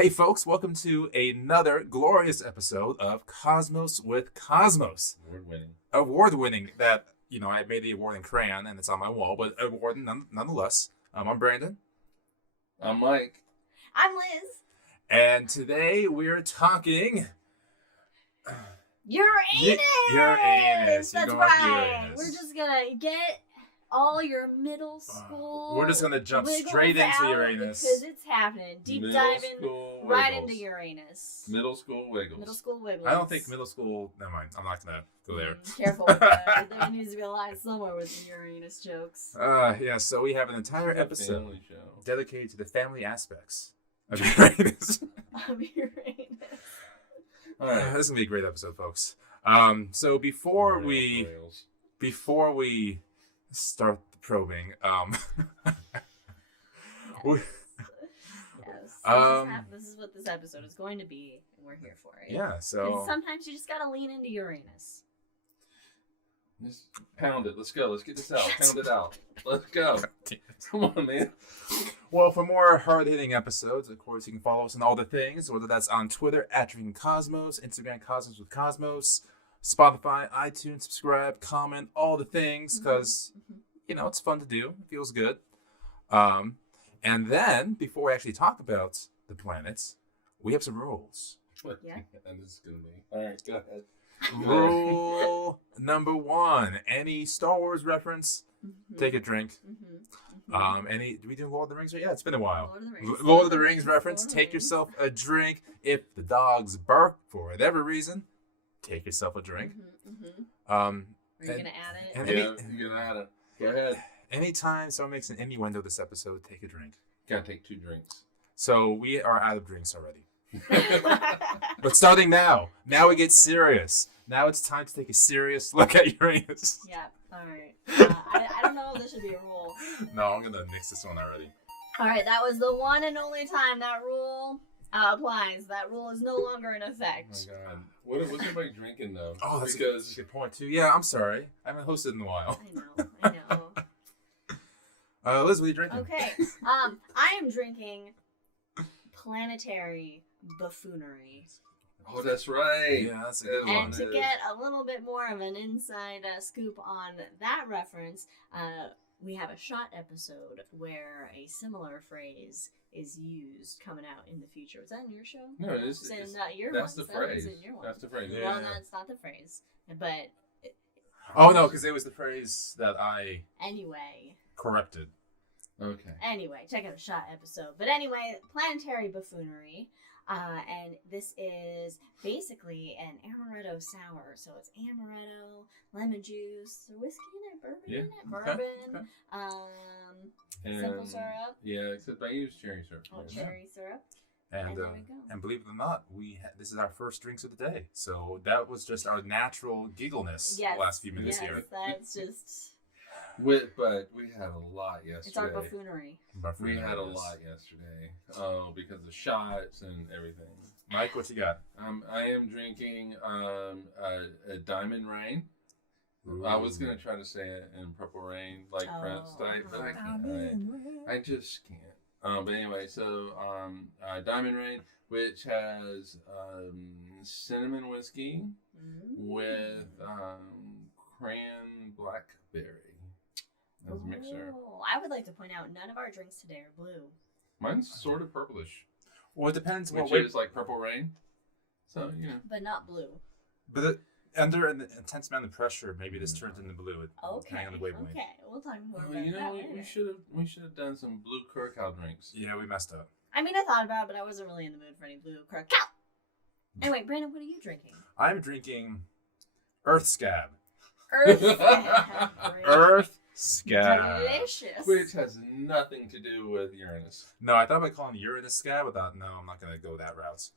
Hey folks, welcome to another glorious episode of Cosmos with Cosmos. Award-winning that, I made the award in crayon and it's on my wall, but award nonetheless. I'm Brandon. I'm Mike. I'm Liz. And today we're talking... Uranus! Uranus. That's right. Uranus. We're just going to get all your middle school we're just going to jump straight into Uranus. Because it's happening. Deep diving right into Uranus. Middle school wiggles. Middle school wiggles. I don't think middle school... Never mind. I'm not going to go there. Careful with that. There needs to be a line somewhere with the Uranus jokes. So we have an entire episode show dedicated to the family aspects of Uranus. Of Uranus. All right, this is gonna be a great episode, folks. So before we start the probing, This is what this episode is going to be, and we're here for it. Yeah. So sometimes you just gotta lean into Uranus. Just pound it. Let's go. Let's get this out. Pound it out. Let's go. Come on, man. Well, for more hard-hitting episodes, of course, you can follow us on all the things, whether that's on Twitter @DrinkingCosmos, Instagram Cosmos with Cosmos, Spotify, iTunes, subscribe, comment, all the things, because, it's fun to do. It feels good. And then, before we actually talk about the planets, we have some rules. Yeah. And this is going to be... All right, go ahead. Rule number 1, any Star Wars reference, take a drink. Do we do Lord of the Rings? Yeah, it's been a while. Lord of the Rings reference, take yourself a drink. If the dogs bark for whatever reason, take yourself a drink. Are you going to add it? You're going to add it. Go ahead. Anytime someone makes an innuendo this episode, take a drink. Gotta take 2 drinks. So we are out of drinks already. But starting now we get serious. Now it's time to take a serious look at Uranus. Yeah, alright. I don't know if this should be a rule. No, I'm gonna nix this one already. Alright, that was the one and only time that rule applies. That rule is no longer in effect. Oh my god. What's everybody drinking though? Oh, that's a good point too. Yeah, I'm sorry. I haven't hosted in a while. I know. Liz, what are you drinking? Okay. I am drinking Planetary Buffoonery. Oh, that's right. Yeah, that's a good one. And to get a little bit more of an inside scoop on that reference, we have a shot episode where a similar phrase is used coming out in the future. Was that in your show? No, it's your that's one. the phrase. In your one. That's the phrase. Yeah. Well, that's not the phrase. But... Oh, no, because it was the phrase that I... Anyway. Corrected. Okay. Anyway, check out the shot episode. But anyway, Planetary Buffoonery. And this is basically an amaretto sour. So it's amaretto, lemon juice, whiskey in it, bourbon in it, bourbon, And, simple syrup. Yeah, except I use cherry syrup. Oh, cherry syrup. And there we go. And believe it or not, this is our first drinks of the day. So that was just our natural giggleness the last few minutes here. That's just... But we had a lot yesterday. It's our buffoonery. We had a lot yesterday. Oh, because of shots and everything. Mike, what you got? I am drinking a Diamond Rain. Ooh. I was going to try to say it in Purple Rain, like Prince type, but I can't. I just can't. But anyway, so Diamond Rain, which has cinnamon whiskey with cran blackberry. As a mixer. I would like to point out none of our drinks today are blue. Mine's sort of purplish. Well, it depends. Which is like Purple Rain. So, But not blue. But under an intense amount of pressure, maybe this turns into blue. Okay. On the wavelength. Okay. We'll talk more about that later. We should have done some blue curacao drinks. Yeah, we messed up. I mean, I thought about it, but I wasn't really in the mood for any blue curacao. Anyway, Brandon, what are you drinking? I'm drinking Earth Scab. Earth Scab. Earth Scab. Delicious. Which has nothing to do with Uranus. No, I thought about calling Uranus Scab. I thought, no, I'm not going to go that route.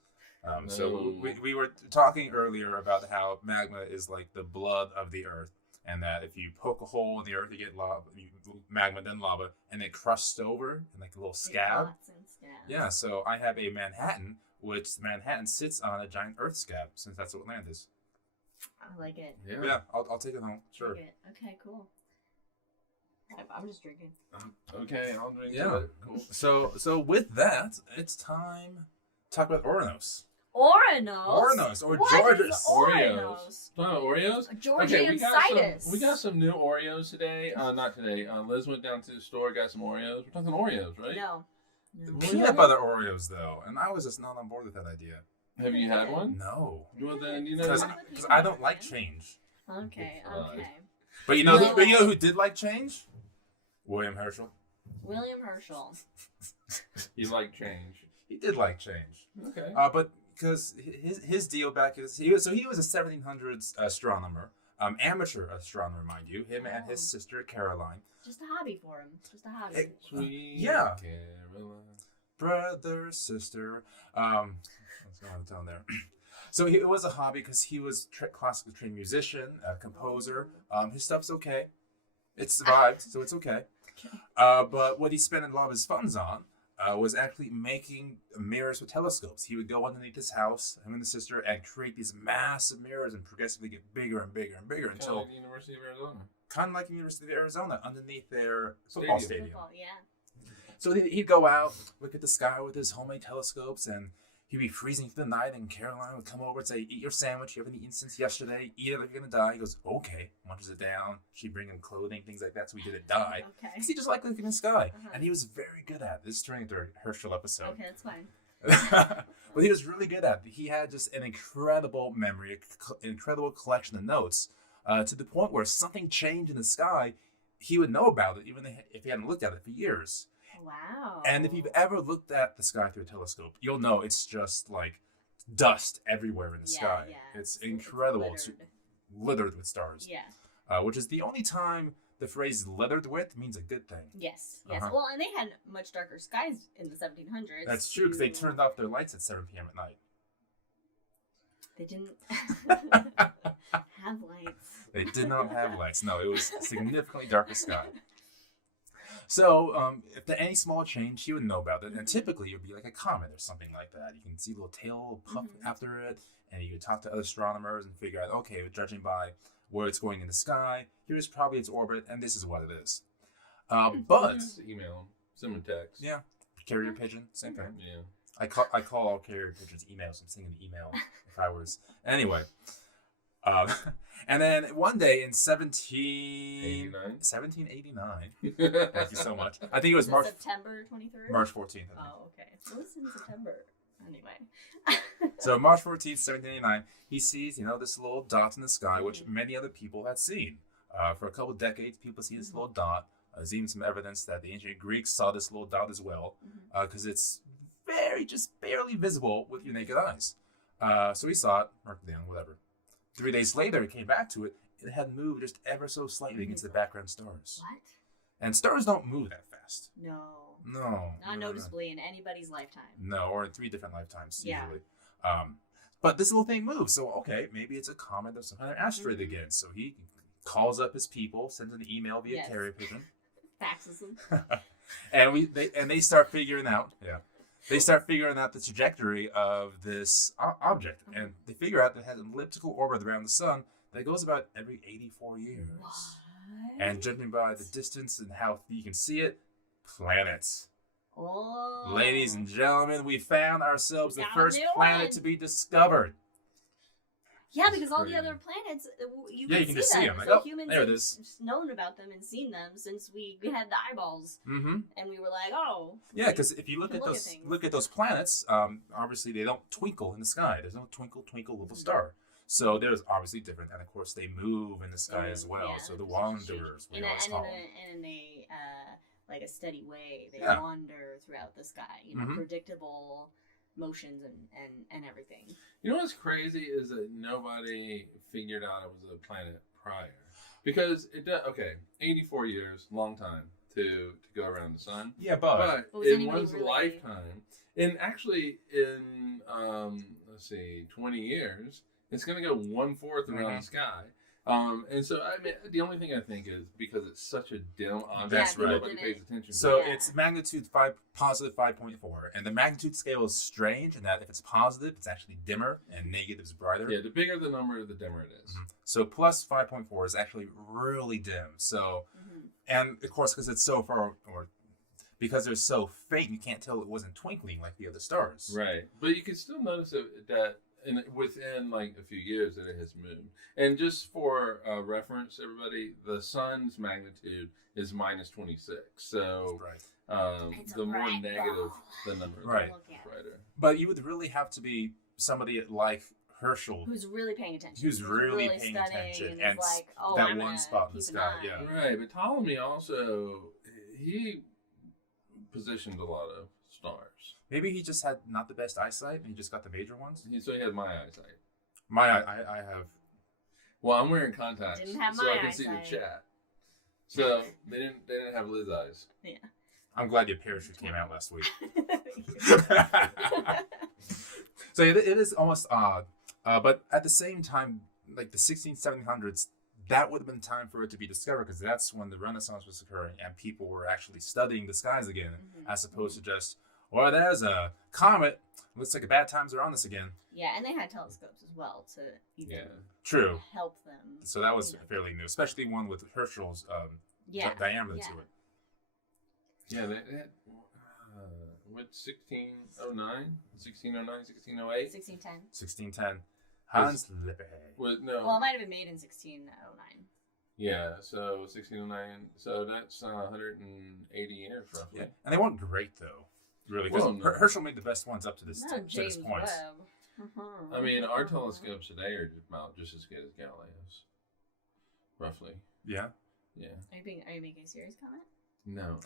So we were talking earlier about how magma is like the blood of the Earth, and that if you poke a hole in the Earth, you get lava, magma, then lava, and it crusts over in like a little scab. Yeah, so I have a Manhattan, which Manhattan sits on a giant Earth scab, since that's what land is. I like it. Yeah, I'll take it home. Sure. Okay, cool. I'm just drinking. Okay, I'll drink. Yeah. It. Cool. So with that, it's time talk about Uranus. Uranus Or what George's. is Oreos. Talking about Oreos? Georgian we got some new Oreos today. Not today. Liz went down to the store, got some Oreos. We're talking Oreos, right? No. Peanut butter Oreos, though. And I was just not on board with that idea. Have you had one? No. Well, then, Because I don't like change. Okay. But you know who did like change? William Herschel. William Herschel. You like change. He did like change. Okay. But because his deal back is he was a 1700s astronomer, amateur astronomer, mind you. Him and his sister Caroline. Just a hobby for him. Just a hobby. Sweet yeah. Caroline. Brother, sister. What's going on down there? So it was a hobby because he was classically trained musician, composer. His stuff's okay. It survived, so it's okay. But what he spent a lot of his funds on was actually making mirrors with telescopes. He would go underneath his house, him and the sister, and create these massive mirrors and progressively get bigger and bigger and bigger until... Like the University of Arizona. Kind of like the University of Arizona, underneath their football stadium. Yeah. So he'd go out, look at the sky with his homemade telescopes, and he'd be freezing through the night, and Caroline would come over and say, "Eat your sandwich. You haven't eaten since yesterday. Eat it or you're going to die." He goes, "Okay." Munches it down. She'd bring him clothing, things like that, so he didn't die. Okay. Because he just liked looking in the sky. And he was very good at it. This is turning into a Herschel episode. Okay, that's fine. But he was really good at it. He had just an incredible memory, an incredible collection of notes, to the point where something changed in the sky, he would know about it, even if he hadn't looked at it for years. Wow. And if you've ever looked at the sky through a telescope, you'll know it's just like dust everywhere in the sky. Yeah. It's incredible. It's It's littered with stars. Yeah. Which is the only time the phrase littered with means a good thing. Yes. Uh-huh. Well, and they had much darker skies in the 1700s. That's true, because they turned off their lights at 7 p.m. at night. They didn't have lights. They did not have lights. No, it was significantly darker sky. So, if there any small change, he would know about it. And typically, it would be like a comet or something like that. You can see a little tail puff after it, and you could talk to other astronomers and figure out, okay, judging by where it's going in the sky, here's probably its orbit, and this is what it is. But email, send them a text. Yeah, carrier pigeon, same thing. Yeah. I call all carrier pigeons emails. I'm sending an email if I was anyway. And then one day in 1789. Thank you so much. I think it was March. September 23rd. March 14th. Oh, okay. So it's in September. Anyway. So March 14th, 1789, he sees, this little dot in the sky, which many other people had seen. For a couple of decades, people see this little dot. There's even some evidence that the ancient Greeks saw this little dot as well, because it's just barely visible with your naked eyes. So he saw it, marked it down, whatever. 3 days later, he came back to it. It had moved just ever so slightly against the background stars. What? And stars don't move that fast. No. Not noticeably in anybody's lifetime. No, or in 3 different lifetimes, Yeah. usually. But this little thing moves, so okay, maybe it's a comet or some kind of asteroid again. So he calls up his people, sends an email via carrier pigeon. Faxes them. and they start figuring out, they start figuring out the trajectory of this object. And they figure out that it has an elliptical orbit around the sun that goes about every 84 years. What? And judging by the distance and how you can see it, planets. Oh. Ladies and gentlemen, we found ourselves the first planet to be discovered. Yeah, because all the other planets, you can just see them. So Like, humans there it have is. known about them and seen them since we had the eyeballs, Mm-hmm. and we were like, oh. Yeah, because if you look at those planets, obviously they don't twinkle in the sky. There's no twinkle little star. So there's obviously different, and of course they move in the sky as well. Yeah, so the wanderers, we always call them. In a steady way, they Yeah. wander throughout the sky. Predictable motions and everything. You know what's crazy is that nobody figured out it was a planet prior, because it does. Okay, 84 years, long time to go around the sun. Yeah, but in one's lifetime, and actually in 20 years, it's going to go 1/4 around the sky. And so, I mean, the only thing I think is because it's such a dim object, That's right. nobody pays attention So to it. it's magnitude 5, positive 5.4. And the magnitude scale is strange in that if it's positive, it's actually dimmer, and negative is brighter. Yeah, the bigger the number, the dimmer it is. Mm-hmm. So plus 5.4 is actually really dim. So, and of course, because because they're so faint, you can't tell it wasn't twinkling like the other stars. Right, but you can still notice that within like a few years that it has moved. And just for reference, everybody, the sun's magnitude is -26. So the more negative the number, the brighter. But you would really have to be somebody like Herschel, who's really paying attention, who's really paying attention, and like, that one spot in the sky. Yeah, right. But Ptolemy also he positioned a lot of stars. Maybe he just had not the best eyesight, and he just got the major ones. So he had my eyesight. I have. Well, I'm wearing contacts, Didn't have so my I can see the chat. So they didn't have Liz's eyes. Yeah. I'm glad your parachute came out last week. So it is almost odd, but at the same time, like the 1700s, that would have been time for it to be discovered, because that's when the Renaissance was occurring and people were actually studying the skies again, as opposed to just, well, there's a comet. Looks like bad times are on this again. Yeah, and they had telescopes as well to even help them. So that was fairly new, especially one with Herschel's diameter to it. Yeah, they had, what, 1609, 1608? 1610. Hans Lippe. Well, it might have been made in 1609. Yeah, so 1609. So that's 180 years roughly. Yeah. And they weren't great, though, really, because Herschel made the best ones up to this point. I mean, our telescopes today are about just as good as Galileo's, roughly. Yeah. Yeah. Are you making a serious comment? No.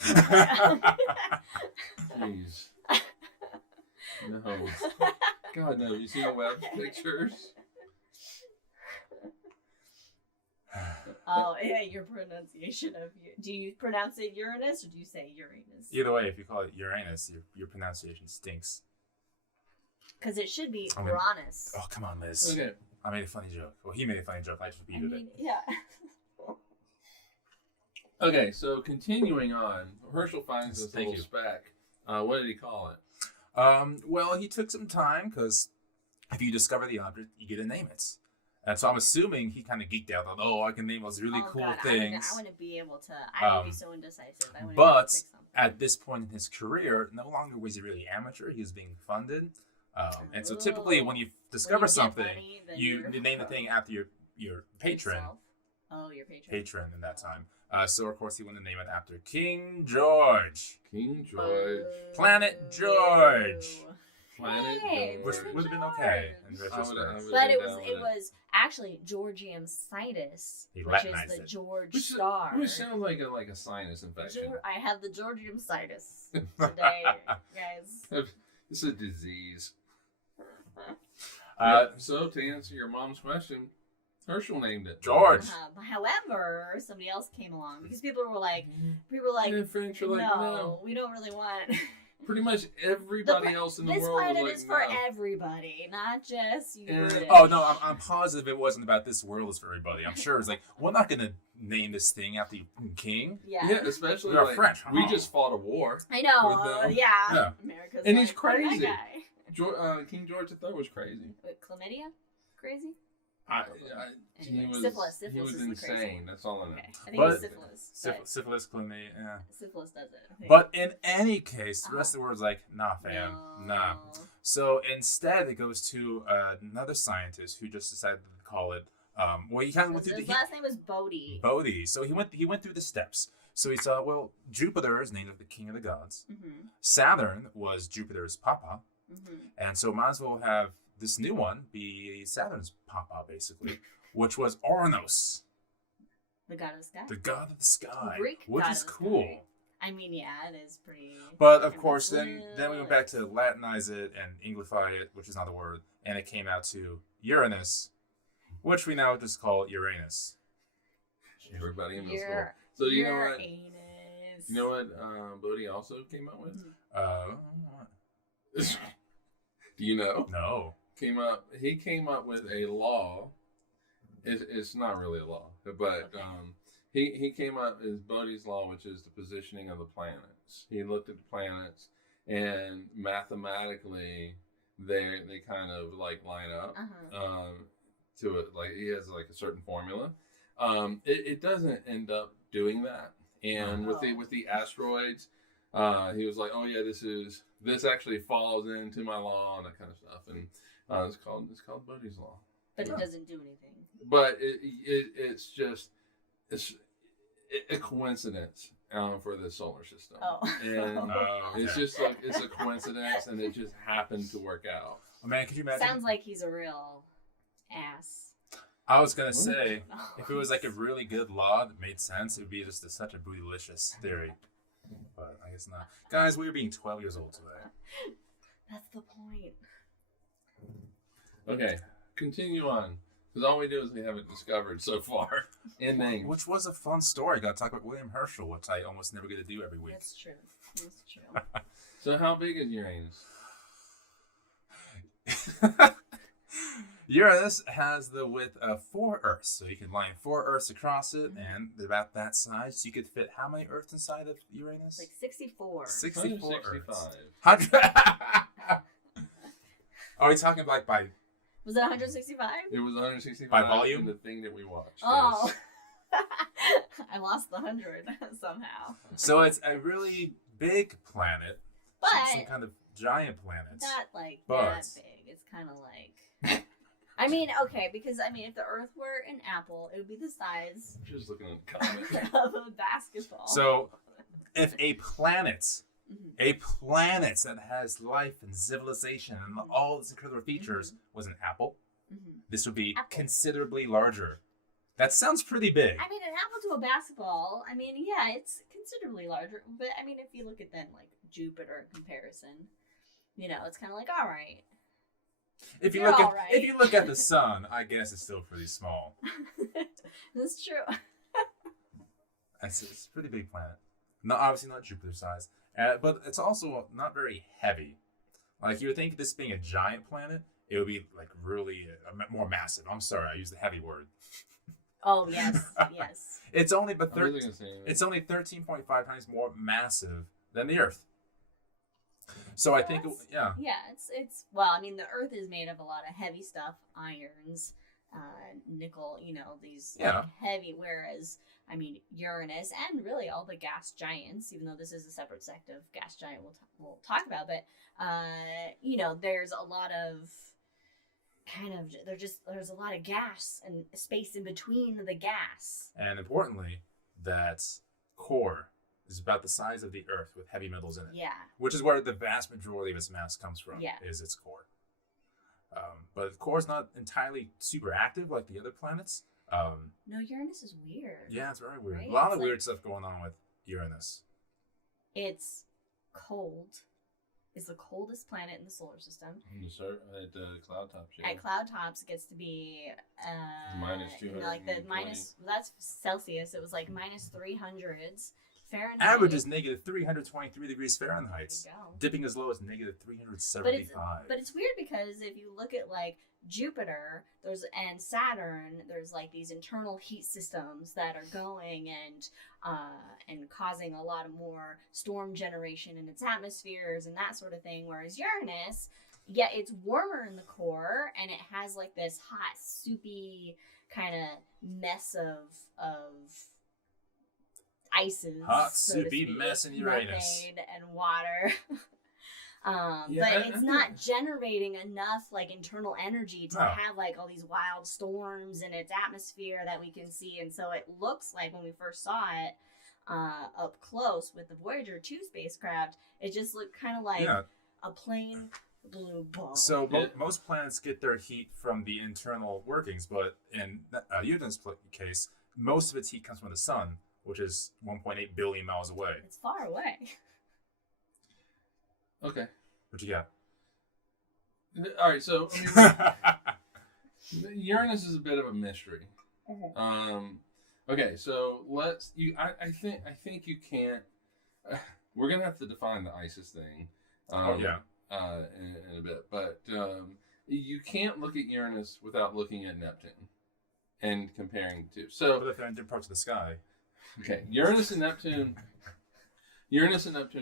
Please. No. God, no. You see the web pictures? Oh, yeah, your pronunciation of... Do you pronounce it Uranus or do you say Uranus? Either way, if you call it Uranus, your pronunciation stinks. Because it should be Uranus. Oh, come on, Liz. Okay. I made a funny joke. Well, he made a funny joke. I just repeated it. Yeah. Okay, so continuing on, Herschel finds this little speck. What did he call it? Well, he took some time, because if you discover the object, you get to name it. And so I'm assuming he kind of geeked out. Like, I can name those really cool things. I wouldn't be able to. I would be so indecisive. I but at this point in his career, no longer was he really amateur. He was being funded. And so typically when you discover something, you name the thing after your patron. Yourself. Oh, your patron. Patron in that time. So, of course, he wanted to name it after King George. King George. Planet George. Planet George. Which would have been okay in retrospect. But it was actually Georgium Sidus, which is the George star. Which sounds like a sinus infection. I have the Georgium Sidus today, guys. It's a disease. So, to answer your mom's question, Herschel named it George. However, somebody else came along because people were like, French are like, no, we don't really want. Pretty much everybody else in the world. This planet is for everybody, not just you. Oh no, I'm positive it wasn't about this world is for everybody. I'm sure it's like we're not gonna name this thing after king. Yeah, especially we're French. We just fought a war. I know. Yeah. America's and he's crazy. That King George III was crazy. Chlamydia, crazy. He was insane. That's all I know. Okay. I think it's syphilis. Syphilis, chlamydia, yeah. Syphilis does it. But in any case, the rest of the word's like, nah, fam, nah. So instead, it goes to another scientist who just decided to call it. Well, he kind of went through. His last name was Bodhi. Bodhi. So he went through the steps. So he saw, well, Jupiter is named after the king of the gods. Mm-hmm. Saturn was Jupiter's papa, mm-hmm. and so might as well have this new one be Saturn's papa, basically, which was Uranus. The god of the sky? The god of the sky. Greek which god is of the cool. Sky. I mean, yeah, it is pretty... But, of course, then we went back to Latinize it and Anglify it, which is not a word, and it came out to Uranus, which we now just call Uranus. Everybody in this school. So you know what Bodhi also came up with? Do you know? No. He came up with a law. It's not really a law, but he came up with Bodhi's law, which is the positioning of the planets. He looked at the planets, and mathematically, they kind of like line up to it. Like he has like a certain formula. It doesn't end up doing that, and with the asteroids, he was like, "Oh yeah, this actually falls into my law and that kind of stuff." And it's called Bodhi's law. But it doesn't do anything. But it's just a coincidence for the solar system. Oh. And okay. it's just like it's a coincidence, and it just happened to work out. Oh man, could you imagine? Sounds like he's a real ass. I was gonna say, if it was like a really good law that made sense, it would be just such a bootylicious theory. But I guess not. Guys, we were being 12 years old today. That's the point. Okay, continue on. Because all we do is we haven't discovered so far in names. Which was a fun story. Got to talk about William Herschel, which I almost never get to do every week. That's true. That's true. So how big is Uranus? Uranus has the width of 4 Earths, so you can line 4 Earths across it, and about that size. You could fit how many Earths inside of Uranus? Like 64. 64 165. Earths. 100. Are we talking like by? Was it 165? It was 165 By volume? in the thing that we watched. Oh. I lost the 100 somehow. So it's a really big planet, But some kind of giant planet. not like But- that big. It's kind of like. I mean, okay, because I mean, if the Earth were an apple, it would be the size Just looking at the comment. of a basketball. So, if a planet Mhm. that has life and civilization and all its incredible features was an apple, Mhm. this would be Apple. considerably larger. That sounds pretty big. I mean, an apple to a basketball. I mean, yeah, it's considerably larger. But I mean, if you look at then like Jupiter in comparison, it's kind of like all right. If you You're look at all right. if you look at the sun, I guess it's still pretty small. That's true. It's a pretty big planet. Obviously not Jupiter size, but it's also not very heavy. Like you would think this being a giant planet, it would be like really more massive. I'm sorry, I used the heavy word. Oh yes, yes. It's only I was gonna say, It's only 13.5 times more massive than the Earth. So I think, yeah. Yeah, it's well, I mean, the Earth is made of a lot of heavy stuff, irons, nickel, these Yeah. heavy. Whereas, I mean, Uranus and really all the gas giants, even though this is a separate sect of gas giant we'll talk about, but there's a lot of there's a lot of gas and space in between the gas. And importantly, that core is about the size of the Earth with heavy metals in it. Yeah. Which is where the vast majority of its mass comes from, Yeah. is its core. But the core is not entirely super active like the other planets. No, Uranus is weird. Yeah, it's very weird. Right? A lot It's of like- weird stuff going on with Uranus. It's cold. It's the coldest planet in the solar system. at cloud top shape. At cloud tops, it gets to be Minus like the 220. minus. That's Celsius. It was like minus 300s Fahrenheit. Average is negative 323 degrees Fahrenheit, There you go. dipping as low as negative 375. But it's weird because if you look at like Jupiter, and Saturn, there's like these internal heat systems that are going and causing a lot of more storm generation in its atmospheres and that sort of thing. Whereas Uranus, yeah, it's warmer in the core and it has like this hot, soupy kind of mess of ices. Hot, so to soupy speak, mess in Uranus. methane and water. Yeah, But it's not generating enough like internal energy to No. have like all these wild storms in its atmosphere that we can see. And so it looks like when we first saw it up close with the Voyager 2 spacecraft, it just looked kind of like Yeah. a plain blue ball. So Yeah. most planets get their heat from the internal workings, but in Uranus' case, most of its heat comes from the sun, which is 1.8 billion miles away. It's far away. Okay. What you got? All right. So I mean, Uranus is a bit of a mystery. Okay. So I think you can't. We're gonna have to define the ISIS thing. Yeah. In a bit, but you can't look at Uranus without looking at Neptune and comparing the two. So But if they're in different parts of the sky. okay, Uranus and Neptune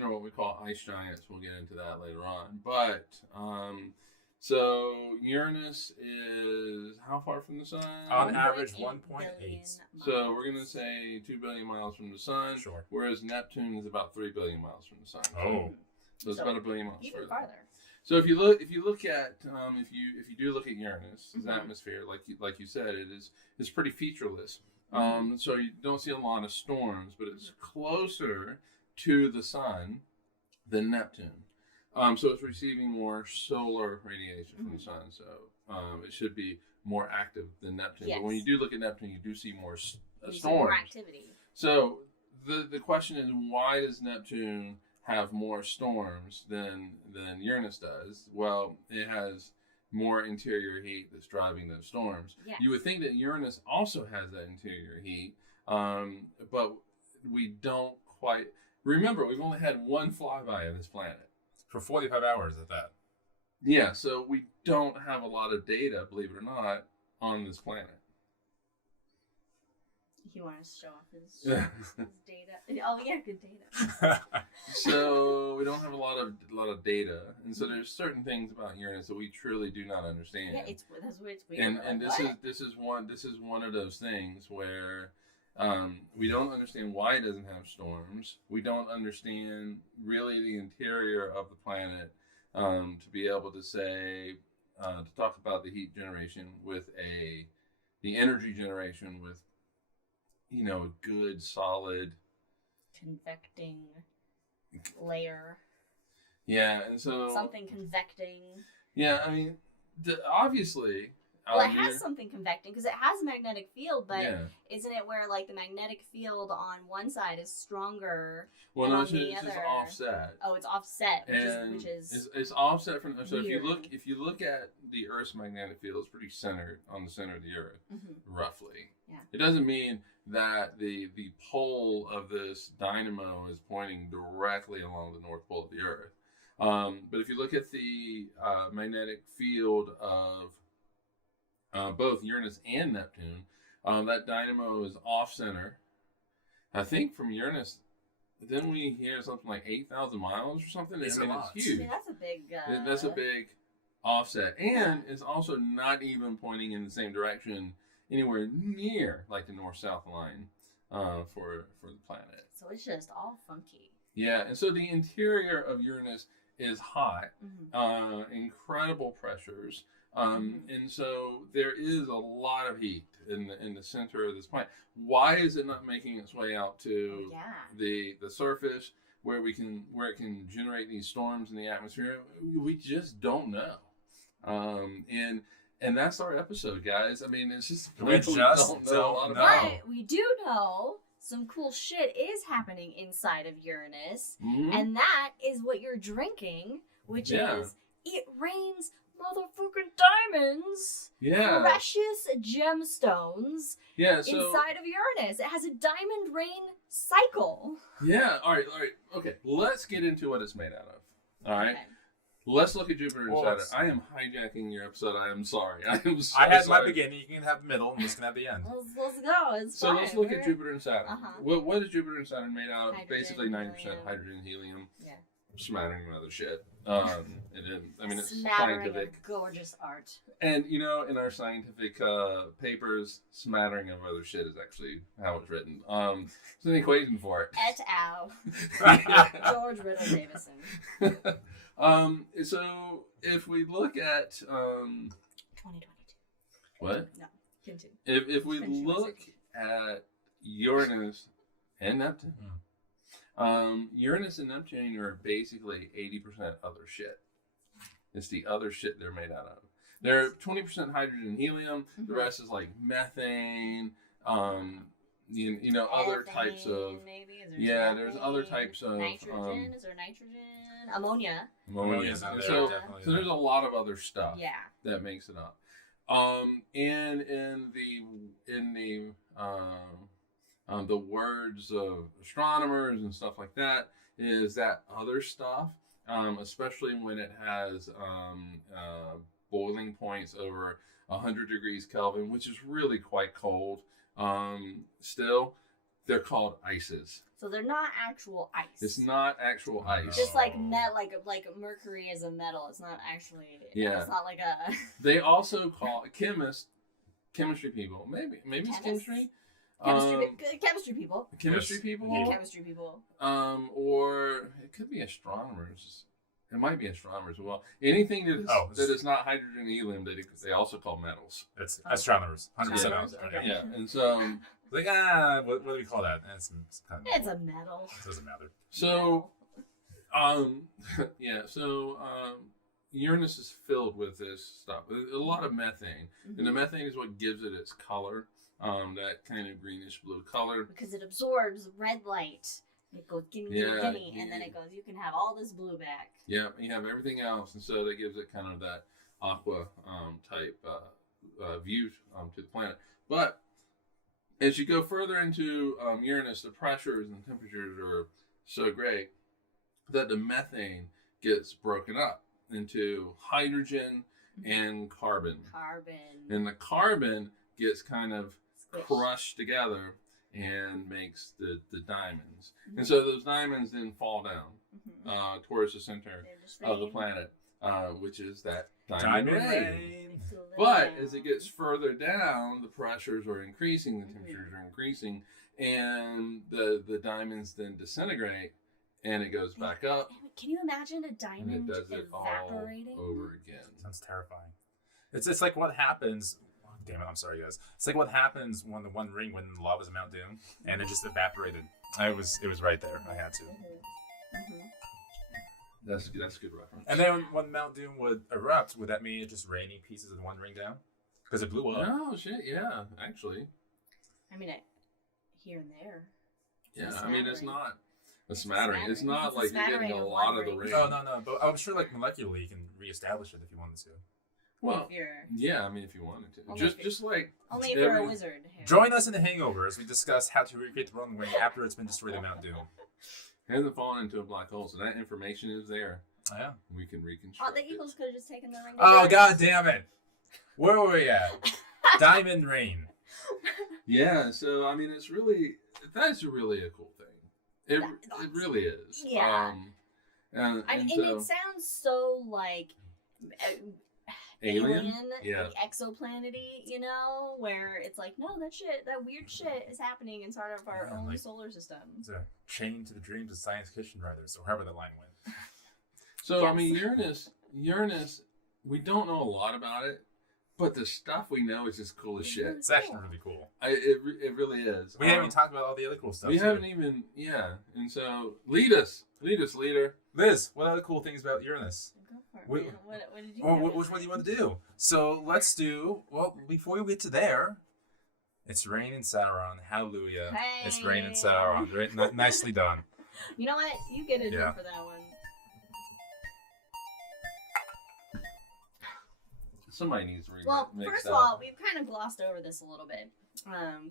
are what we call ice giants. We'll get into that later on. But So Uranus is how far from the sun? On average, 1.8 1.8. billion So we're miles. gonna say 2 billion miles from the sun. Sure. Whereas Neptune is about 3 billion miles from the sun. Oh. So it's So, about 1 billion miles even further. farther. So if you look at if you do look at Uranus, its Mhm. atmosphere, like you said, it's pretty featureless. Mhm. So you don't see a lot of storms, but it's closer to the sun than Neptune. So it's receiving more solar radiation from the sun. So it should be more active than Neptune. Yes. But when you do look at Neptune, you do see more You see storms. more activity. So the question is, why does Neptune have more storms than Uranus does? Well, it has more interior heat that's driving those storms. Yes. You would think that Uranus also has that interior heat, but we don't quite. Remember, we've only had one flyby of this planet. For 45 hours at that. Yeah, so we don't have a lot of data, believe it or not, on this planet. He wants to show off his data. Oh yeah, good data. So we don't have a lot of data, and so there's certain things about Uranus that we truly do not understand. Yeah, that's what it's weird. and Like, this is one of those things where we don't understand why it doesn't have storms. We don't understand really the interior of the planet to be able to say to talk about the heat generation with the energy generation with a good solid convecting layer. Yeah, and so Something convecting. Yeah, I mean, obviously. Well, it has something convecting because it has a magnetic field, but yeah. isn't it where like the magnetic field on one side is stronger? Well, and no, on it's the just other... offset. Oh, it's offset, And which is it's offset from. So weird. if you look at the Earth's magnetic field, it's pretty centered on the center of the Earth, roughly. Yeah. It doesn't mean that the pole of this dynamo is pointing directly along the North Pole of the Earth. But if you look at the magnetic field of both Uranus and Neptune, that dynamo is off center. I think from Uranus, didn't we hear something like 8,000 miles or something? It's a lot. It's huge. Yeah, that's a big. That's a big offset, and it's also not even pointing in the same direction anywhere near like the north-south line for the planet. So it's just all funky. Yeah, and so the interior of Uranus is hot, incredible pressures. And so there is a lot of heat in the center of this planet. Why is it not making its way out to the surface where it can generate these storms in the atmosphere? We just don't know. And that's our episode, guys. I mean, it's just we just don't know a lot about it. But we do know some cool shit is happening inside of Uranus, and that is what you're drinking, which is it rains motherfucking diamonds. Yeah. Precious gemstones. Yeah. So, inside of Uranus, it has a diamond rain cycle. Yeah. All right. Okay. Let's get into what it's made out of. All right. Okay. Let's look at Jupiter and Saturn. I am hijacking your episode. I am sorry. I am so I had sorry. my beginning. You can have the middle, and this can have the end. Let's go. It's fine. So let's look at Jupiter and Saturn. Uh-huh. What is Jupiter and Saturn made out of? Hydrogen, Basically 90% helium. hydrogen, helium. Yeah. Smattering of other shit. I mean, it's smattering scientific. Of gorgeous art. And in our scientific papers, smattering of other shit is actually how it's written. There's an equation for it. Et al. George Riddle Davison. So if we look at 2022. What? No, continue. If we look at Uranus and Neptune, Uranus and Neptune are basically 80% other shit. It's the other shit they're made out of. They're 20% hydrogen and helium. The rest is like methane. Other types of. Maybe. There's other types of nitrogen. Is there nitrogen? Ammonia. Ammonia's out there, So definitely. there's a lot of other stuff. Yeah. That makes it up. And in the words of astronomers and stuff like that, is that other stuff, especially when it has boiling points over 100 degrees Kelvin, which is really quite cold still. they're called ices. So they're not actual ice. It's not actual ice. Just like like mercury is a metal. It's not actually. Yeah. It's not like a. They also call chemistry people. Maybe it's chemistry. Chemistry people. Chemistry people. Yeah, chemistry people. Or it could be astronomers. It might be astronomers as well. Anything that is not hydrogen and helium, they also call metals. It's astronomers. 100%. Okay. Yeah, and so like what do we call that? It's kind of it's a metal. It doesn't matter. So, Uranus is filled with this stuff. A lot of methane, and the methane is what gives it its color. That kind of greenish blue color. Because it absorbs red light. It goes gimme, and then it goes, you can have all this blue back. Yeah, you have everything else, and so that gives it kind of that aqua type view to the planet. But as you go further into Uranus, the pressures and temperatures are so great that the methane gets broken up into hydrogen and carbon. And the carbon gets kind of crushed together and makes the diamonds. And so those diamonds then fall down towards the center of the planet, which is that diamond rain. But as it gets further down, the pressures are increasing, the temperatures are increasing, and the diamonds then disintegrate, and it goes back up. Can you imagine a diamond and it does it evaporating? all over again? Sounds terrifying. It's like what happens. Damn it, I'm sorry, guys. It's like what happens when the One Ring, when the lava's Mount Doom, and it just evaporated. It was right there. I had to. That's a good reference. And then when Mount Doom would erupt, would that mean it just raining pieces of the One Ring down? Because it blew up. Oh, shit, yeah, actually. I mean, here and there. Yeah, I mean, it's not a smattering. It's not like you're getting a lot of the rain. No. But I'm sure, like, molecularly, you can reestablish it if you wanted to. Well, yeah, I mean, if you wanted to. Just like... Only if you're a wizard. Join us in The Hangover as we discuss how to recreate the One Ring after it's been destroyed in Mount Doom. It hasn't fallen into a black hole, so that information is there. Oh, yeah. We can reconstruct the Eagles could have just taken the ring. Oh, god damn it. Where were we at? Diamond Rain. Yeah, so, I mean, that's really a cool thing. It really is. Yeah. And it sounds so, like... Alien? Like exoplanety, where it's like, no, that weird shit is happening inside of our own solar system. It's a chain to the dreams of science fiction writers, or however that line went. So, yes. I mean, Uranus, we don't know a lot about it, but the stuff we know is just cool as shit. It's actually really cool. It really is. We haven't even talked about all the other cool stuff. We haven't even, and so, lead us, leader. Liz, what other cool things about Uranus? What did you which one do you want to do? So let's do, before we get to there, it's rain in Sauron. Hallelujah. Hey. It's rain in Sauron. Right? Nicely done. You know what? You get it for that one. Somebody needs to read Well, first of all, we've kind of glossed over this a little bit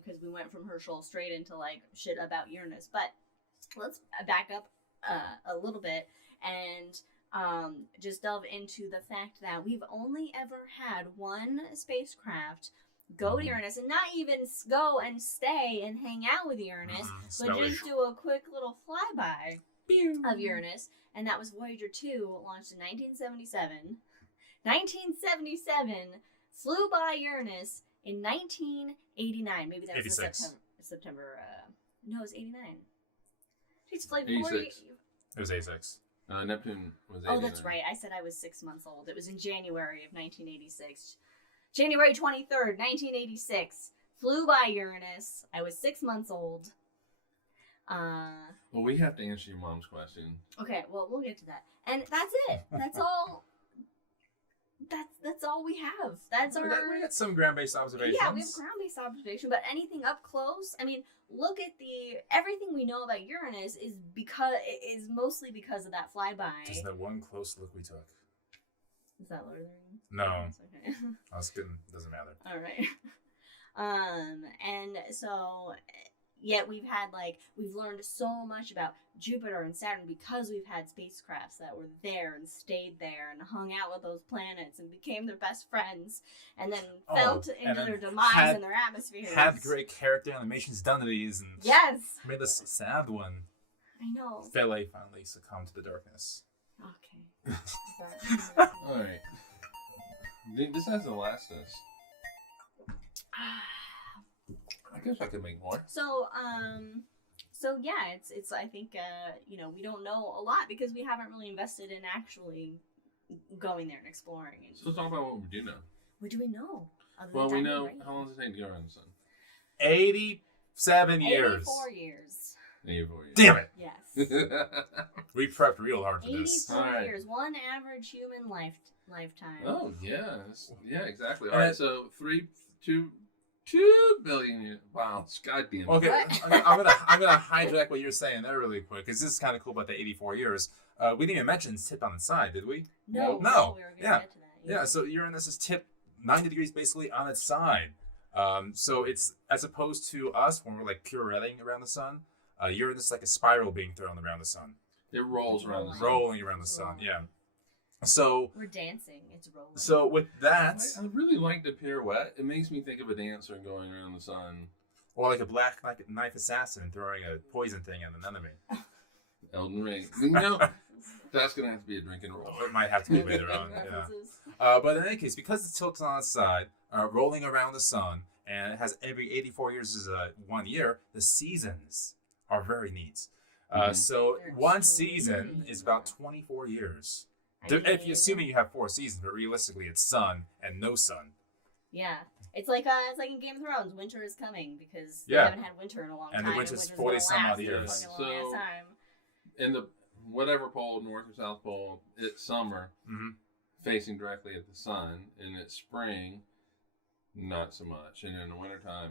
because we went from Herschel straight into like shit about Uranus. But let's back up a little bit and just delve into the fact that we've only ever had one spacecraft go to Uranus, and not even go and stay and hang out with Uranus, but just do a quick little flyby of Uranus, and that was Voyager 2, launched in 1977. 1977, flew by Uranus in 1989. Maybe that was September. No, it was 89. She's played 86. It was 86. Neptune was 89. Oh, that's right. I said I was 6 months old. It was in January of 1986. January 23rd, 1986. Flew by Uranus. I was 6 months old. Well, we have to answer your mom's question. Okay, well, we'll get to that. And that's it. That's all. That's all we have. That's we got some ground-based observations. Yeah, we have ground-based observation, but anything up close, I mean, look at everything we know about Uranus is mostly because of that flyby. Just that one close look we took. Is that Lord of the Rings? No. Okay. I was kidding. Doesn't matter. All right. And so, Yet we've learned so much about Jupiter and Saturn because we've had spacecrafts that were there and stayed there and hung out with those planets and became their best friends and then felt into their demise in their atmospheres. Had great character animations done to these and made this sad one. I know. Fele finally succumbed to the darkness. Okay. All right. This has to last us. I guess I could make more. So yeah, it's I think we don't know a lot because we haven't really invested in actually going there and exploring. So let's talk about what we do know. What do we know? Well, we know how long does it take to go around the sun? 87 years. 84 years. 84 years. Damn it! Yes. We prepped real hard for 84 this. years. One average human lifetime. Oh yeah, yeah, exactly. All right, so 2 billion years. Wow, goddamn. Okay, I'm gonna hijack what you're saying there really quick because this is kind of cool about the 84 years. We didn't even mention it's tipped on its side, did we? No. No. We were gonna get to that. Yeah. So Uranus is tipped 90 degrees basically on its side. So it's as opposed to us when we're like pirouetting around the sun. Uranus is like a spiral being thrown around the sun. It rolls around the sun. Rolling around the sun. Yeah. So we're dancing. It's rolling. So with that, I really like the pirouette. It makes me think of a dancer going around the sun. Or like a black knife assassin throwing a poison thing at an enemy. Elden Ring. No, that's going to have to be a drinking roll. It might have to be later on. Yeah. But in any case, because it's tilted on its side, rolling around the sun, and it has every 84 years is 1 year, the seasons are very neat. So one season is about 24 years. If you're assuming you have 4 seasons, but realistically it's sun and no sun. Yeah. It's like in Game of Thrones, winter is coming because we haven't had winter in a long time. And the winter's 40 some odd years. So in the whatever pole, north or south pole, it's summer, facing directly at the sun, and it's spring, not so much. And in the wintertime,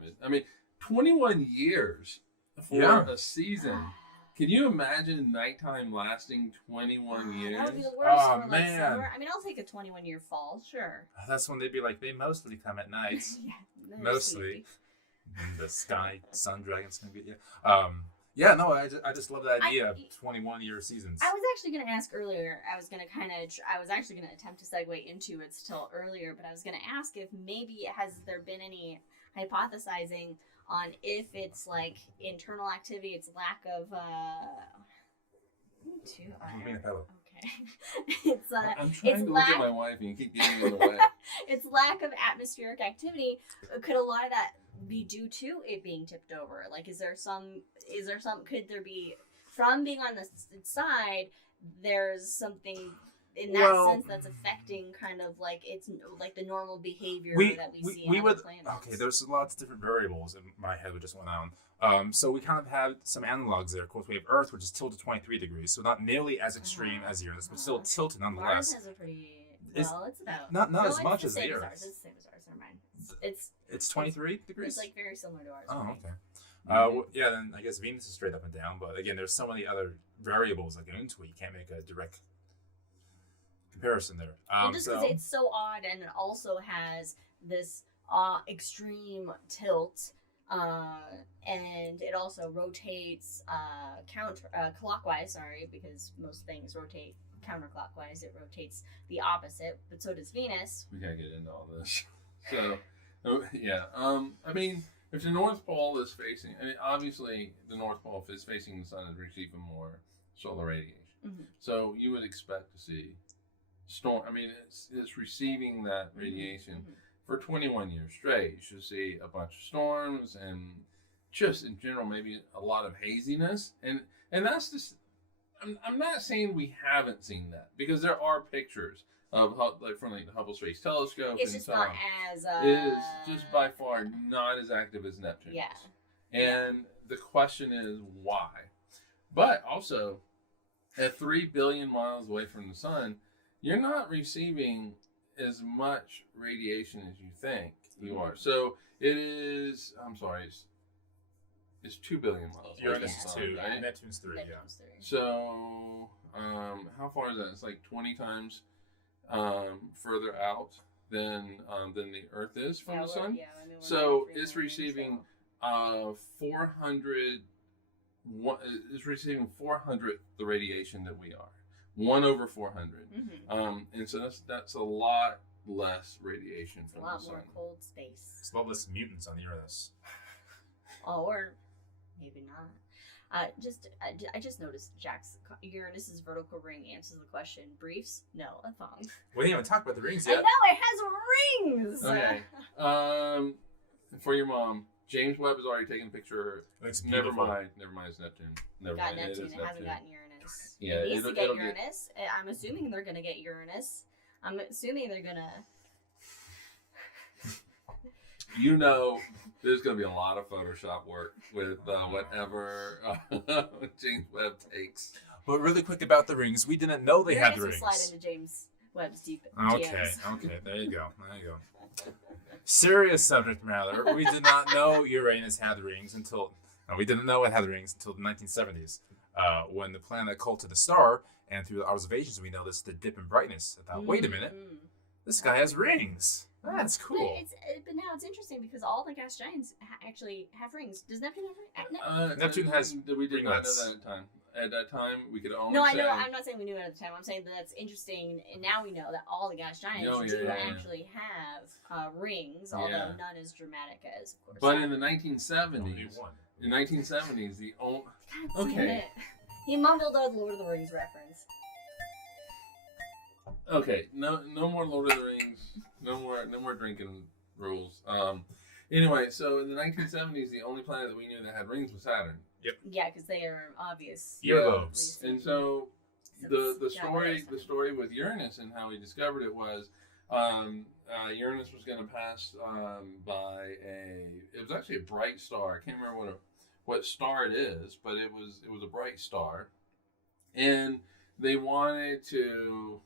21 years for a season. Can you imagine nighttime lasting 21 years? That would be the worst for man. Summer. I'll take a 21-year fall, sure. That's when they'd be like, they mostly come at night. Yeah, mostly. The sky, sun dragons can get you. I just love the idea of 21-year seasons. I was actually going to ask earlier. I was actually going to attempt to segue into it still earlier, but I was going to ask if maybe has there been any hypothesizing on if it's like internal activity, it's lack of I'm trying to look at my wife and you keep getting in the way. It's lack of atmospheric activity. Could a lot of that be due to it being tipped over? Like, could there be, from being on the side, there's something in that sense that's affecting kind of like it's like the normal behavior that we see on other planets. Okay, there's lots of different variables in my head we just went on. So we kind of have some analogs there. Of course, we have Earth, which is tilted 23 degrees, so not nearly as extreme as Uranus, but still tilted nonetheless. Mars has a pretty it's about not as much as the Earth. It's the same as ours. Never mind. It's 23 degrees. It's like very similar to ours. Oh, okay. Then I guess Venus is straight up and down, but again, there's so many other variables that go into it. You can't make a direct comparison there. Just because it's so odd, and it also has this extreme tilt, and it also rotates clockwise. Sorry, because most things rotate counterclockwise. It rotates the opposite, but so does Venus. We gotta get into all this. So, if the North Pole is facing, obviously the North Pole is facing the sun and receiving more solar radiation. Mm-hmm. So you would expect to see storm. It's receiving that radiation for 21 years straight. You should see a bunch of storms and just in general maybe a lot of haziness. And that's just. I'm not saying we haven't seen that because there are pictures of from the Hubble Space Telescope. It's and just so not on. as. It is just by far not as active as Neptune. Yeah. And the question is why? But also, at 3 billion miles away from the sun, you're not receiving as much radiation as you think you are. So it is. I'm sorry. It's 2 billion miles. Uranus is 2, right? Neptune's 3, yeah. So, how far is that? It's like 20 times further out than the Earth is from the sun. Yeah, so it's receiving 400 is receiving 400th the radiation that we are. 1 over 400. And so that's a lot less radiation from the sun. A lot more cold space. It's a lot less mutants on Uranus. Or maybe not. I just noticed Uranus's vertical ring answers the question. Briefs? No, a thong. We didn't even talk about the rings I yet. know, it has rings! Okay. For your mom, James Webb has already taken a picture. Never mind, it's Neptune. Never got mind. Neptune, it hasn't gotten Uranus. Yeah, it needs to get Uranus. I'm assuming they're going to get Uranus. I'm assuming they're going to... You know, there's going to be a lot of Photoshop work with whatever James Webb takes. But really quick about the rings, we didn't know they had the rings. Slide into James Webb's deep Okay, there you go. Serious subject matter. We did not know Uranus had rings until we didn't know it had rings until the 1970s, when the planet culted the star, and through the observations we noticed the dip in brightness. I thought, wait a minute, this guy has rings. That's cool. But now it's interesting because all the gas giants actually have rings. Does Neptune have rings? Neptune has we did not know ringlets. that at the time. At that time, we could only No, say... I know. I'm not saying we knew it at the time. I'm saying that that's interesting, and now we know that all the gas giants actually have rings, although none as dramatic as, of course. But in the 1970s, the only... Okay. He mumbled a Lord of the Rings reference. Okay, no more Lord of the Rings. No more drinking rules. Anyway, so in the 1970s, the only planet that we knew that had rings was Saturn. Yep. Yeah, because they are obvious. Earlobes. And so the story with Uranus and how he discovered it was Uranus was going to pass by it was actually a bright star. I can't remember what star it is, but it was a bright star, and they wanted to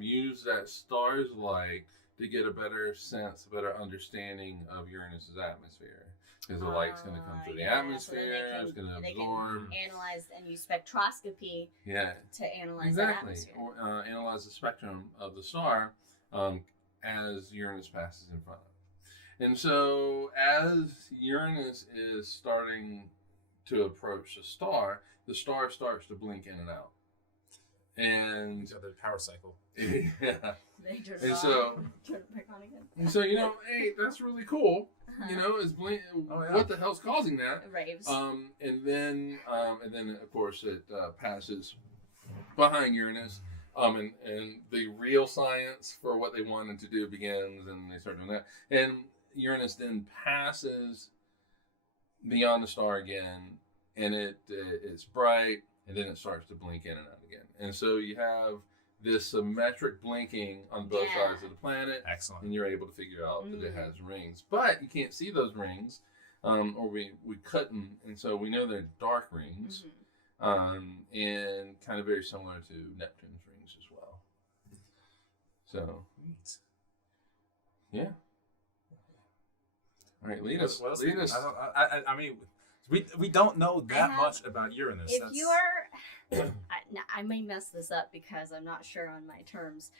use that star's light to get a better sense, a better understanding of Uranus's atmosphere. Because the light's going to come through the atmosphere, it's going to absorb. They can analyze and use spectroscopy to analyze the atmosphere. Or analyze the spectrum of the star as Uranus passes in front of it. And so as Uranus is starting to approach the star starts to blink in and out. And the power cycle. Yeah. They turn and it so, on, turn it back on again. And so, hey, that's really cool. It's blink. What the hell's causing that? Raves. And then of course it passes behind Uranus. And the real science for what they wanted to do begins, and they start doing that. And Uranus then passes beyond the star again, and it's bright, and then it starts to blink in and out again. And so you have this symmetric blinking on both sides of the planet. Excellent. And you're able to figure out that it has rings. But you can't see those rings, or we couldn't, and so we know they're dark rings, and kind of very similar to Neptune's rings as well. So, yeah. All right, lead us. I mean, we don't know that much about Uranus. If you are, I may mess this up because I'm not sure on my terms,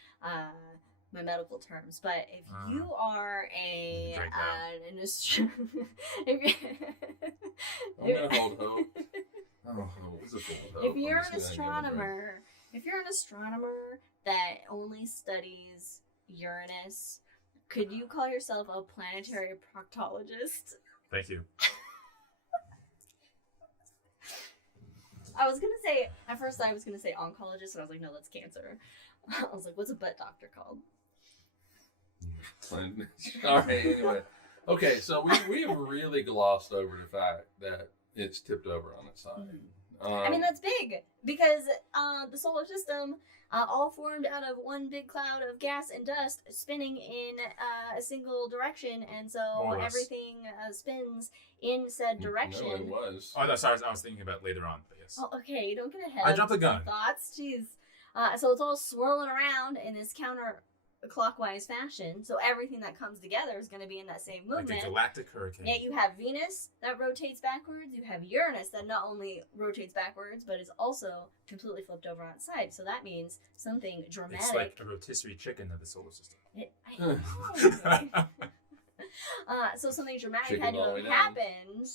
my medical terms. But if you are an astronomer, I'm gonna hold hope. What's a hold hope? If you're an astronomer that only studies Uranus, could you call yourself a planetary proctologist? Thank you. At first I was going to say oncologist, and I was like, no, that's cancer. I was like, what's a butt doctor called? All right, anyway. Okay, so we have really glossed over the fact that it's tipped over on its side. I mean, that's big, because the solar system all formed out of one big cloud of gas and dust spinning in a single direction, and so everything spins in said direction. No, it was. Oh, no, sorry, I was thinking about later on, but yes. Oh, okay, you don't get ahead. I jumped the gun. Thoughts, jeez. So it's all swirling around in this counterclockwise fashion. So everything that comes together is going to be in that same movement. Like a galactic hurricane. Yeah, you have Venus that rotates backwards. You have Uranus that not only rotates backwards, but is also completely flipped over on its side. So that means something dramatic. It's like a rotisserie chicken of the solar system. I know. So something dramatic Chicken had to all the way have down. happened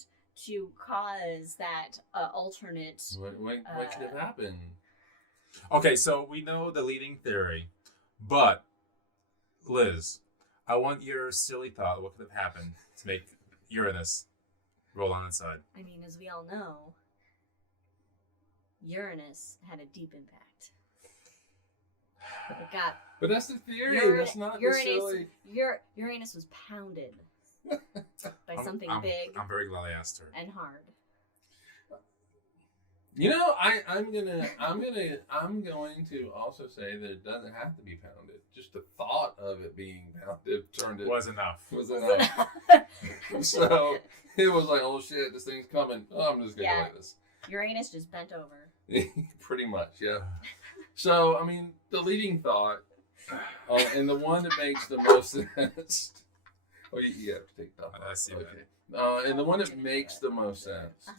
to cause that alternate. What could have happened? Okay, so we know the leading theory, but Liz, I want your silly thought. What could have happened to make Uranus roll on its side? I mean, as we all know, Uranus had a deep impact. It got But that's the theory. That's not the silly. Uranus was pounded by something big I'm very glad I asked her. and hard. You know, I'm going to also say that it doesn't have to be pounded. Just the thought of it being pounded turned it Was enough. So it was like, oh shit, this thing's coming. Oh, I'm just gonna play this. Uranus just bent over. Pretty much, yeah. So I mean, the leading thought, and the one that makes the most sense. Oh, you have to take that. I see okay. And the one that makes the most sense.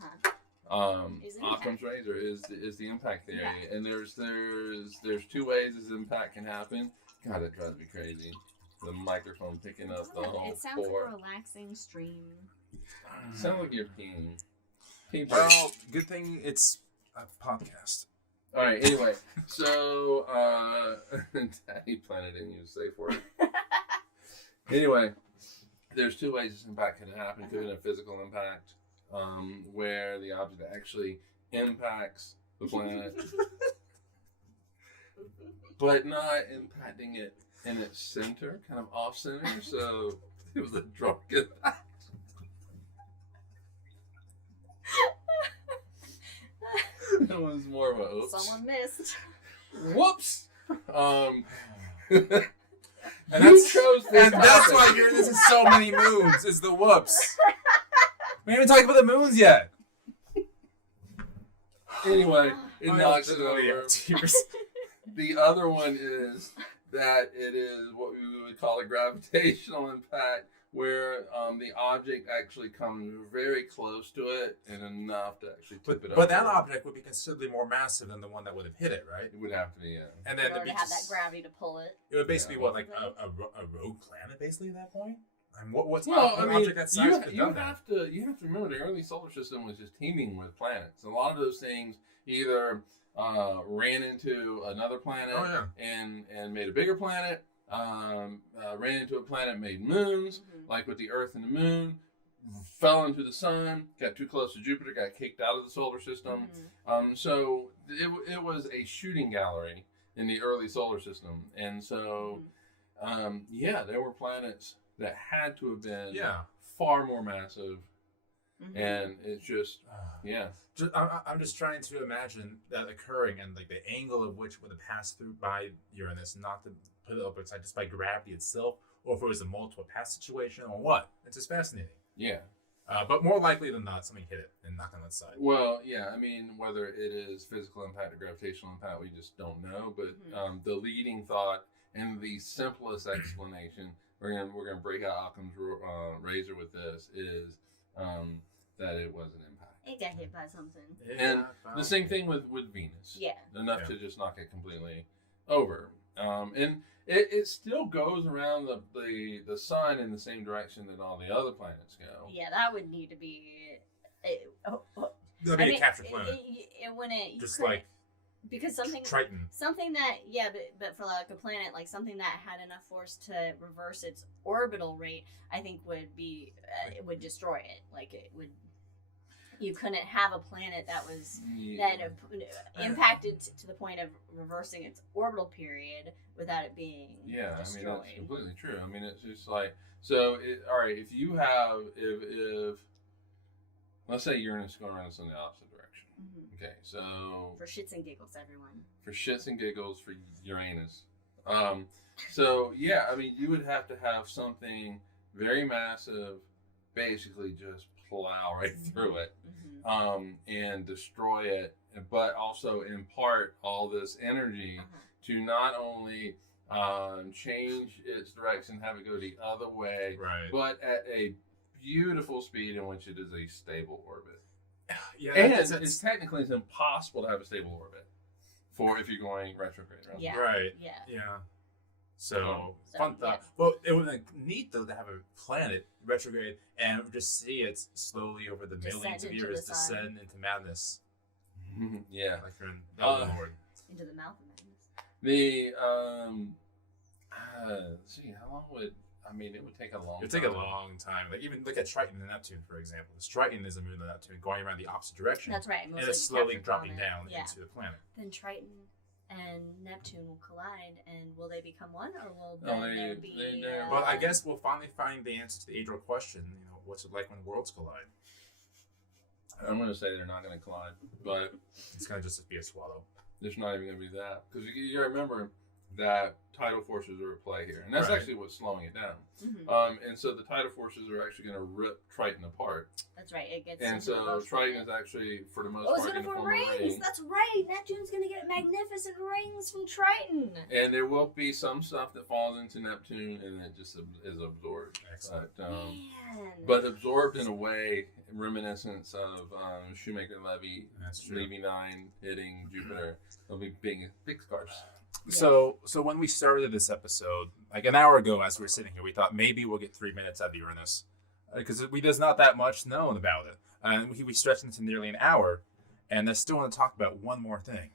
Occam's razor is the impact theory, and there's two ways this impact can happen. God, that drives me crazy. The microphone picking up the whole. It sounds like a relaxing stream. Sounds like you're peeing. Well, good thing it's a podcast. All right. Anyway, so Daddy planted in you, say for it. Anyway, there's two ways this impact can happen. Could be a physical impact. Where the object actually impacts the planet, but not impacting it in its center, kind of off center. So it was a drunk impact. It was more of a oops. Someone missed. Whoops. And that's that's why Uranus has so many moons. Is the whoops. We haven't talked about the moons yet. Anyway, it knocks it literally over. have tears. The other one is that it is what we would call a gravitational impact, where the object actually comes very close to it and enough to actually tip it up. But that object would be considerably more massive than the one that would have hit it, right? It would have to be, yeah. And then In order to have that gravity to pull it. It would basically be what, like a rogue planet, basically at that point. And what's Well, an I mean, object that size could have you done that? have to remember the early solar system was just teeming with planets. A lot of those things either ran into another planet and made a bigger planet, ran into a planet, made moons, like with the Earth and the Moon, fell into the sun, got too close to Jupiter, got kicked out of the solar system. So it was a shooting gallery in the early solar system. And so, there were planets that had to have been far more massive. And it's just, I'm just trying to imagine that occurring and like the angle of which would have passed through by Uranus, not to put it over its side just by gravity itself, or if it was a multiple pass situation or what. It's just fascinating. Yeah. But more likely than not, something hit it and knocked on its side. Well, yeah, I mean, whether it is physical impact or gravitational impact, we just don't know. But the leading thought and the simplest explanation, we're gonna break out Occam's razor with this, is that it was an impact. It got hit by something. And the same thing with Venus. Yeah. Enough to just knock it completely over. And it still goes around the sun in the same direction that all the other planets go. Yeah, that would need to be. That'd be a captured planet. It wouldn't. Just like. Because Triton. Something that, but for like a planet, like something that had enough force to reverse its orbital rate, I think would be, it would destroy it. Like it would, you couldn't have a planet that was, that impacted to the point of reversing its orbital period without it being destroyed. I mean, that's completely true. I mean, it's just like, so, all right, if you have, if let's say Uranus is going around us in the opposite direction. Okay, so for shits and giggles, everyone. For shits and giggles for Uranus. So yeah, I mean, you would have to have something very massive, basically just plow right through it, and destroy it, but also impart all this energy to not only change its direction, have it go the other way, but at a beautiful speed in which it is a stable orbit. Yeah, and it's technically impossible to have a stable orbit for if you're going retrograde. Right? Yeah. Right. Yeah. Yeah. So fun thought. Well, it would be neat though to have a planet retrograde and just see it slowly over the millions of years descend into madness. Yeah, like you're in Lord. Into the mouth of madness. How long would? I mean, it would take a long. It would take a long time. Like even look at Triton and Neptune, for example. Triton is a moon of Neptune going around the opposite direction. That's right. And it's slowly dropping down into the planet. Then Triton and Neptune will collide, and will they become one, or will there be? Well, I guess we'll finally find the answer to the age-old question. You know, what's it like when worlds collide? I'm going to say they're not going to collide, but it's going to just be a swallow. There's not even going to be that, because you remember that tidal forces are at play here, and that's actually what's slowing it down. Mm-hmm. And so the tidal forces are actually going to rip Triton apart. That's right. It gets. And so Triton is actually, for the most part, it's going to form rings. That's right. Neptune's going to get magnificent rings from Triton. And there will be some stuff that falls into Neptune and it just is absorbed. Excellent. But absorbed in a way reminiscent of Shoemaker-Levy, Levy 9 hitting Jupiter. There'll be big scars. So when we started this episode, like an hour ago as we were sitting here, we thought maybe we'll get 3 minutes out of Uranus. Because there's not that much known about it. And we stretched into nearly an hour, and I still want to talk about one more thing.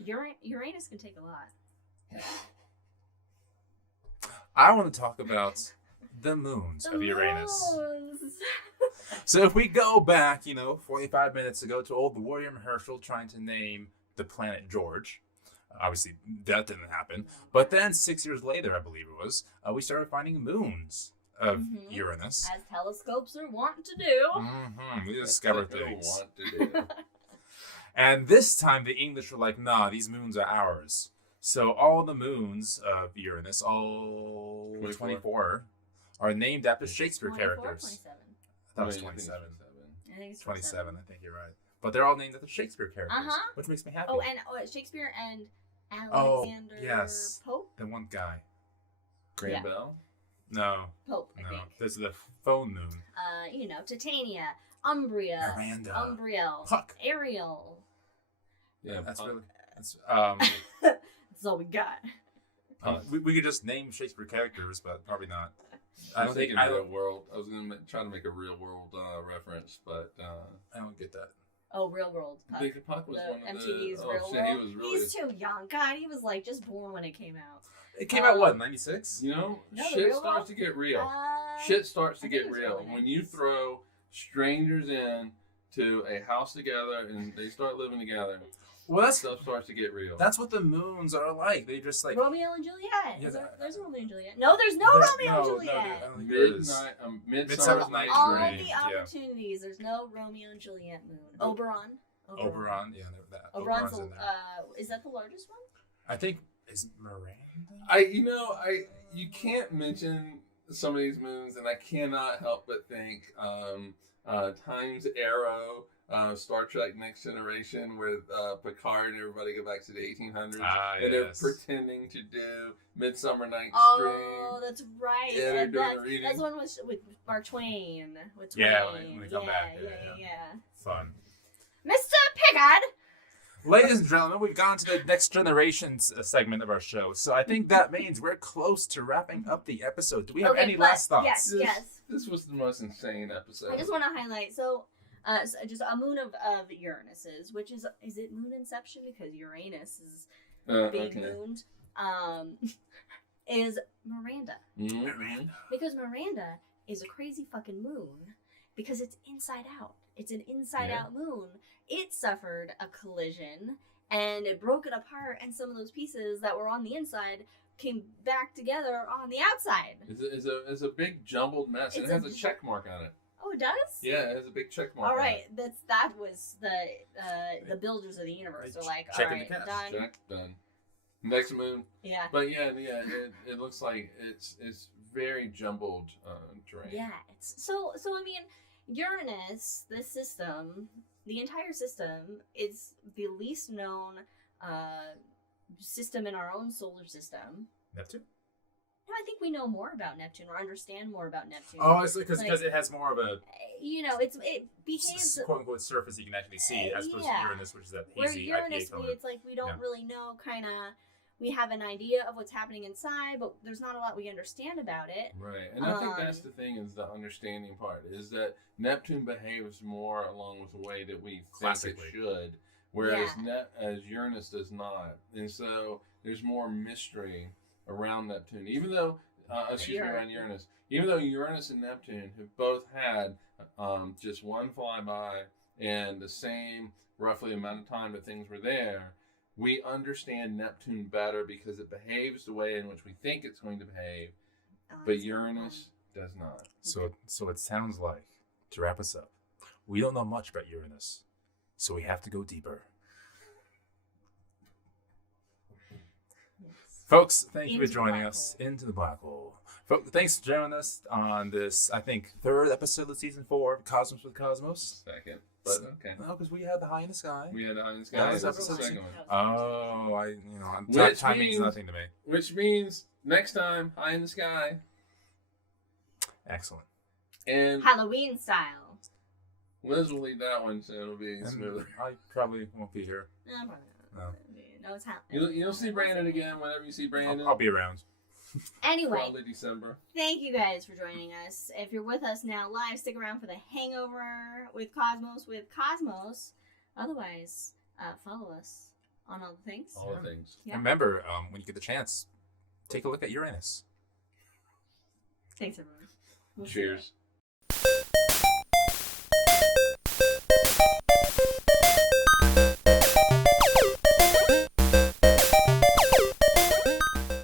Uranus can take a lot. I want to talk about the moons of Uranus. So if we go back, 45 minutes ago to old William Herschel trying to name the planet George. Obviously, that didn't happen. But then 6 years later, I believe it was, we started finding moons of Uranus. As telescopes are wont to do. Mm-hmm. We discovered things. Want to do. And this time, the English were like, nah, these moons are ours. So all the moons of Uranus, all 24, are named after Shakespeare 24, characters. 27. I thought it was 27. I think it's 27, I think you're right. But they're all named after Shakespeare characters, which makes me happy. Oh, and Shakespeare and Alexander Pope? The one guy. Graham Bell? No. Pope, I think. There's the phone moon. Titania, Umbria, Miranda, Umbriel, Puck, Ariel. Yeah, that's Puck. really... That's all we got. We could just name Shakespeare characters, but probably not. I don't think real world. I was going to try to make a real world reference, but I don't get that. Oh, Real World. Puck. I think Puck was one of MTV's the... Real World. He was really... He's too young. God, he was like just born when it came out. It came out what, 96? Shit starts to get real. Shit starts to get real when you throw strangers in to a house together and they start living together. Well, stuff starts to get real. That's what the moons are like. They just like Romeo and Juliet. Yeah, there's Romeo and Juliet. No, there's no Romeo and Juliet. Midsummer Night's all Dream. the opportunities. There's no Romeo and Juliet moon. Oberon. Oberon. Yeah, that. Oberon's is that the largest one? I think is Miranda. You can't mention some of these moons, and I cannot help but think Time's Arrow. Star Trek Next Generation with Picard and everybody go back to the 1800s. And they're pretending to do Midsummer Night's Dream. Oh, that's right. Yeah, they're doing a reading. That's one with Mark Twain. With when they come back. Yeah. Fun. Mr. Pickard! Ladies and gentlemen, we've gone to the Next Generation segment of our show. So I think that means we're close to wrapping up the episode. Do we have any last thoughts? Yes. This was the most insane episode. I just want to highlight, so just a moon of Uranus's, which is it moon inception? Because Uranus is big mooned. Is Miranda. Miranda. Because Miranda is a crazy fucking moon because it's inside out. It's an inside out moon. It suffered a collision and it broke it apart, and some of those pieces that were on the inside came back together on the outside. It's a big jumbled mess, and it has a check mark on it. Oh, it does? Yeah, it has a big check mark. All right, that was the builders of the universe. They're like, all right, done. Check, done. Next moon. Yeah. But it looks like it's very jumbled terrain. Yeah, so I mean, Uranus, this system, the entire system, is the least known system in our own solar system. Neptune? No, I think we know more about Neptune or understand more about Neptune. Oh, it's because it has more of a it behaves quote unquote surface you can actually see as opposed to Uranus, which is that hazy Uranus, IPA color. it's like we don't really know we have an idea of what's happening inside, but there's not a lot we understand about it. Right, and I think that's the thing, is the understanding part, is that Neptune behaves more along with the way that we think it should, whereas as Uranus does not. And so there's more mystery around Neptune, even though, around Uranus. Even though Uranus and Neptune have both had just one flyby and the same roughly amount of time that things were there, we understand Neptune better because it behaves the way in which we think it's going to behave, but Uranus does not. So it sounds like, to wrap us up, we don't know much about Uranus, so we have to go deeper. Yes. Folks, thank you for joining us into the black hole. Folks, thanks for joining us on this, I think, 3rd episode of season 4 of Cosmos with Cosmos. 2nd. But okay. No, because we had the High in the Sky. We had the High in the Sky. That's the second one. Oh, time means nothing to me. Which means next time, High in the Sky. Excellent. And Halloween style. Liz will lead that one, so it'll be smoother. I probably won't be here. No, probably not. No, it's happening. You'll see Brandon again whenever you see Brandon. I'll be around. Anyway, probably December. Thank you guys for joining us. If you're with us now live, stick around for the hangover with Cosmos. Otherwise, follow us on all the things. All the things. Yeah. Remember, when you get the chance, take a look at Uranus. Thanks, everyone. Cheers.